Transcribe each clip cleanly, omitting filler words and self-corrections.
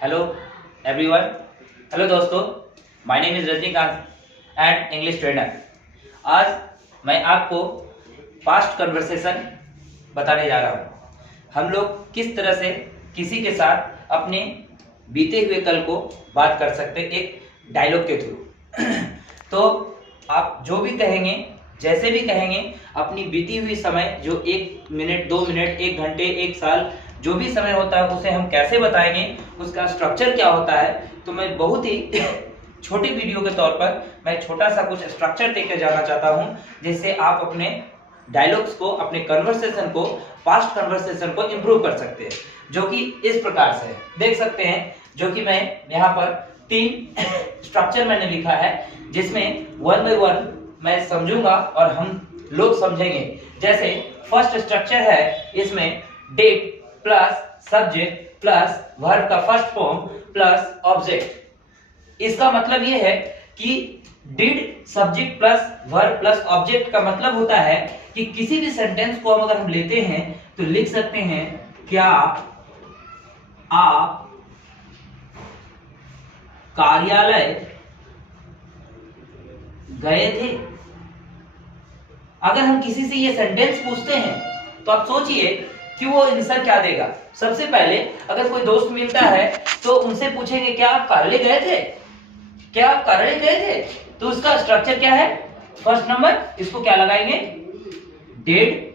Hello everyone, hello दोस्तों, my name is Rajinikanth and English trainer. आज मैं आपको पास्ट कन्वर्सेशन बताने जा रहा हूँ। हम लोग किस तरह से किसी के साथ अपने बीते हुए कल को बात कर सकते हैं एक डायलॉग के थ्रू। तो आप जो भी कहेंगे, जैसे भी कहेंगे, अपनी बीती हुई समय जो 1 मिनट 2 मिनट 1 घंटे 1 साल जो भी समय होता है उसे हम कैसे बताएंगे, उसका स्ट्रक्चर क्या होता है। तो मैं बहुत ही छोटी वीडियो के तौर पर मैं छोटा सा कुछ स्ट्रक्चर देकर जाना चाहता हूं, जिससे आप अपने डायलॉग्स को, अपने कन्वर्सेशन को, पास्ट कन्वर्सेशन को इंप्रूव कर सकते हैं। जो कि इस प्रकार से देख सकते हैं, जो कि मैं यहाँ पर 3 स्ट्रक्चर मैंने लिखा है, जिसमें 1 बाय 1 मैं समझूंगा और हम लोग समझेंगे। जैसे फर्स्ट स्ट्रक्चर है, इसमें did plus subject plus verb का फर्स्ट फॉर्म प्लस ऑब्जेक्ट। इसका मतलब यह है कि did subject plus verb plus object का मतलब होता है कि किसी भी सेंटेंस को अगर हम लेते हैं तो लिख सकते हैं, क्या आप कार्यालय गए थे। अगर हम किसी से ये सेंटेंस पूछते हैं तो आप सोचिए कि वो आंसर क्या देगा। सबसे पहले अगर कोई दोस्त मिलता है तो उनसे पूछेंगे, क्या आप कार्यालय गए थे, क्या आप कार्यालय गए थे। तो उसका स्ट्रक्चर क्या है, फर्स्ट नंबर इसको क्या लगाएंगे, डिड,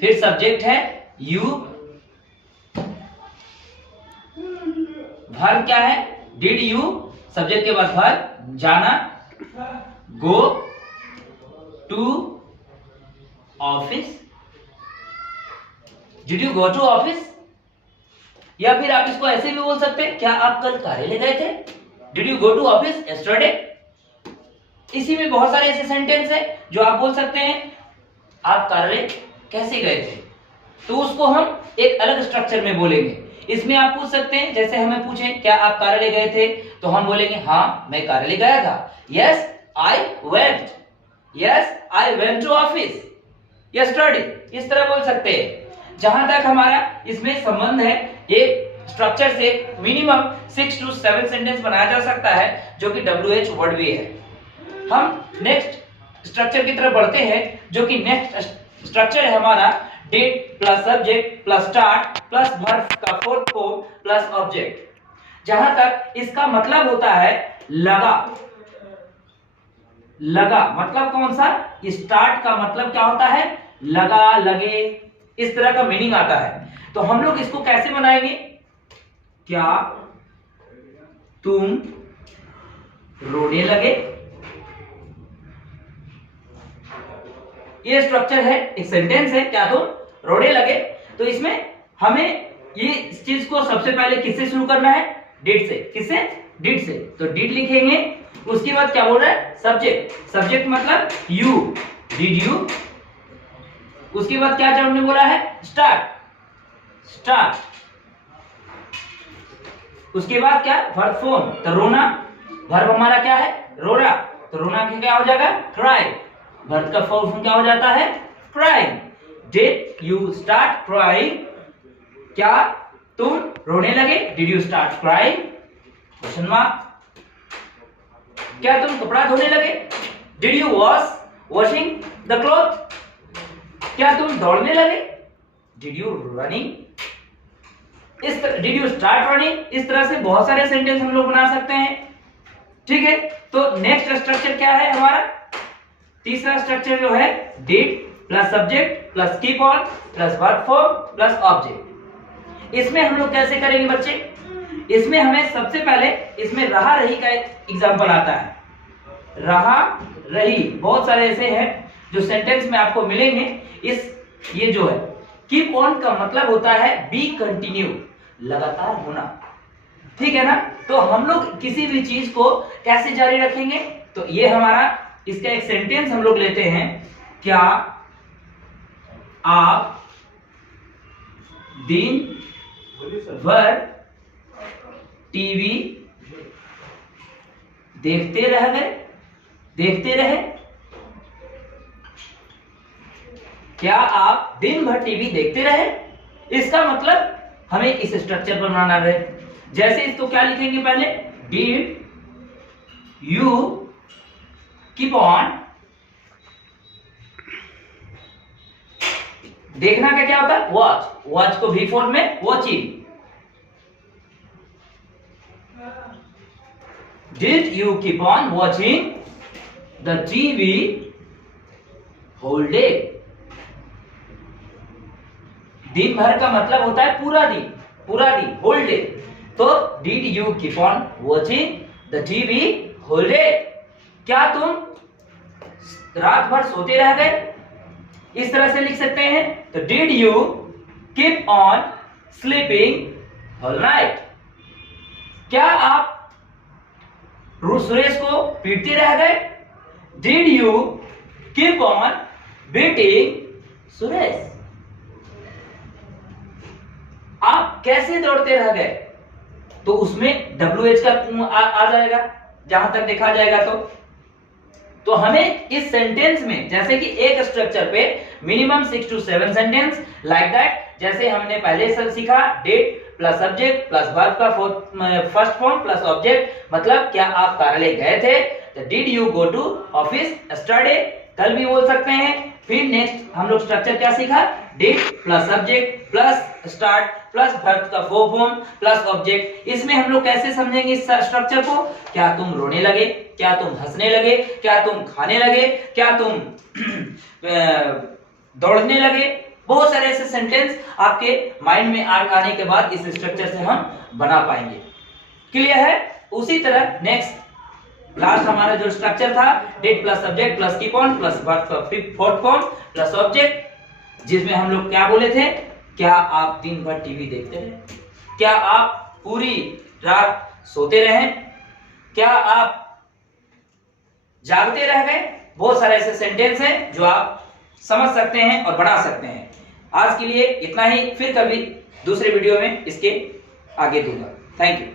फिर सब्जेक्ट है यू, वर्ब क्या है, डिड यू, सब्जेक्ट के बाद वर्ब जाना, go to office, did you go to office. या फिर आप इसको ऐसे भी बोल सकते हैं, क्या आप कल कार्यालय गए थे, did you go to office yesterday. इसी में बहुत सारे ऐसे सेंटेंस है जो आप बोल सकते हैं, आप कार्यालय कैसे गए थे। तो उसको हम एक अलग स्ट्रक्चर में बोलेंगे। इसमें आप पूछ सकते हैं, जैसे हमें पूछें क्या आप कार्यालय गए थे, तो हम बोलेंगे हाँ मैं कार्यालय गया था, yes I went, yes I went to office yesterday. इस तरह बोल सकते हैं। जहां तक हमारा इसमें संबंध है, एक स्ट्रक्चर से मिनिमम 6 to 7 सेंटेंस बनाया जा सकता है, जो कि WH वर्ड भी है। हम नेक्स्ट स्ट्रक्चर की तरफ बढ़ते हैं, जो कि नेक्स्ट स्ट्रक्चर है हमारा did plus subject plus start plus verb का फोर्थ फॉर्म प्लस ऑब्जेक्ट। जहां तक इसका मतलब होता है लगा। लगा मतलब कौन सा, स्टार्ट का मतलब क्या होता है, लगा, लगे, इस तरह का मीनिंग आता है। तो हम लोग इसको कैसे बनाएंगे, क्या तुम रोने लगे। ये स्ट्रक्चर है, एक सेंटेंस है, क्या तुम रोने लगे। तो इसमें हमें ये चीज को सबसे पहले किससे शुरू करना है, डिड से। किससे, डिड से। तो डिड लिखेंगे, उसके बाद क्या बोल रहा है, सब्जेक्ट। सब्जेक्ट मतलब यू, डिड यू। उसके बाद क्या जो हमने बोला है, स्टार्ट, स्टार्ट। उसके बाद क्या, वर्ब फॉर्म, तो रोना। वर्ब हमारा क्या है, रोना। तो रोना क्या हो जाएगा, क्राई। वर्ब का फॉर्म क्या हो जाता है, crying. Did you start crying, क्या तुम रोने लगे, did you start crying, question mark. क्या तुम कपड़ा धोने लगे, did you wash washing the cloth. क्या तुम दौड़ने लगे, डिड यू रनिंग। इस तरह डिड यू स्टार्ट रनिंग। इस तरह से बहुत सारे सेंटेंस हम लोग बना सकते हैं। ठीक है, तो नेक्स्ट स्ट्रक्चर क्या है हमारा, तीसरा स्ट्रक्चर जो है did plus subject plus keep on plus verb form plus object. इसमें हम लोग कैसे करेंगे बच्चे, इसमें हमें सबसे पहले इसमें रहा रही का एक एग्जांपल आता है। रहा रही बहुत सारे ऐसे हैं जो सेंटेंस में आपको मिलेंगे। ये जो है कीप ऑन का मतलब होता है बी कंटिन्यू, लगातार होना। ठीक है ना। तो हम लोग किसी भी चीज को कैसे जारी रखेंगे, तो ये हमारा इसका एक सेंटेंस हम लोग लेते हैं, क्या आप दिन भर टीवी देखते रहे। क्या आप दिन भर टीवी देखते रहे। इसका मतलब हमें इस स्ट्रक्चर पर बनाना है। जैसे इसको क्या लिखेंगे पहले, डिड यू कीप ऑन, देखना का क्या होता है, वॉच, वॉच को भी फॉर्म में watching. Did you keep on watching the TV whole day. दिन भर का मतलब होता है पूरा दिन, पूरा दिन, होल डे। तो did you keep on watching the TV whole day, क्या तुम रात भर सोते रह गए, इस तरह से लिख सकते हैं। तो did you keep on sleeping whole night, क्या आप सुरेश को पीटते रह गए। Did you keep on beating Suresh, आप कैसे दौड़ते रह गए, तो उसमें WH का आ जाएगा जहां तक देखा जाएगा। तो हमें इस सेंटेंस में, जैसे कि एक स्ट्रक्चर पे minimum 6 to 7 sentence like that, जैसे हमने पहले सब सीखा, did plus subject plus verb का फर्स्ट फॉर्म प्लस ऑब्जेक्ट, मतलब क्या आप कार्यालय गए थे, तो did you go to office study, कल भी बोल सकते हैं। फिर नेक्स्ट हम लोग स्ट्रक्चर क्या सीखा, did plus subject plus start plus verb का फॉर्म प्लस ऑब्जेक्ट। इसमें हम लोग कैसे समझेंगे इस स्ट्रक्चर को, क्या तुम रोने लगे, क्या तुम हंसने लगे, क्या तुम खाने लगे, क्या तुम दौड़ने लगे, बहुत सारे ऐसे सेंटेंस आपके माइंड में आने के बाद इस स्ट्रक्चर से हम बना पाएंगे। क्लियर है। उसी तरह नेक्स्ट लास्ट हमारा जो स्ट्रक्चर था, did plus subject plus keep on plus verb का फोर्थ फॉर्म प्लस ऑब्जेक्ट, जिसमें हम लोग क्या बोले थे, क्या आप दिन भर टीवी देखते रहे, क्या आप पूरी रात सोते रहे, क्या आप जागते रह गए। बहुत सारे ऐसे सेंटेंस हैं जो आप समझ सकते हैं और बना सकते हैं। आज के लिए इतना ही, फिर कभी दूसरे वीडियो में इसके आगे दूंगा। Thank you.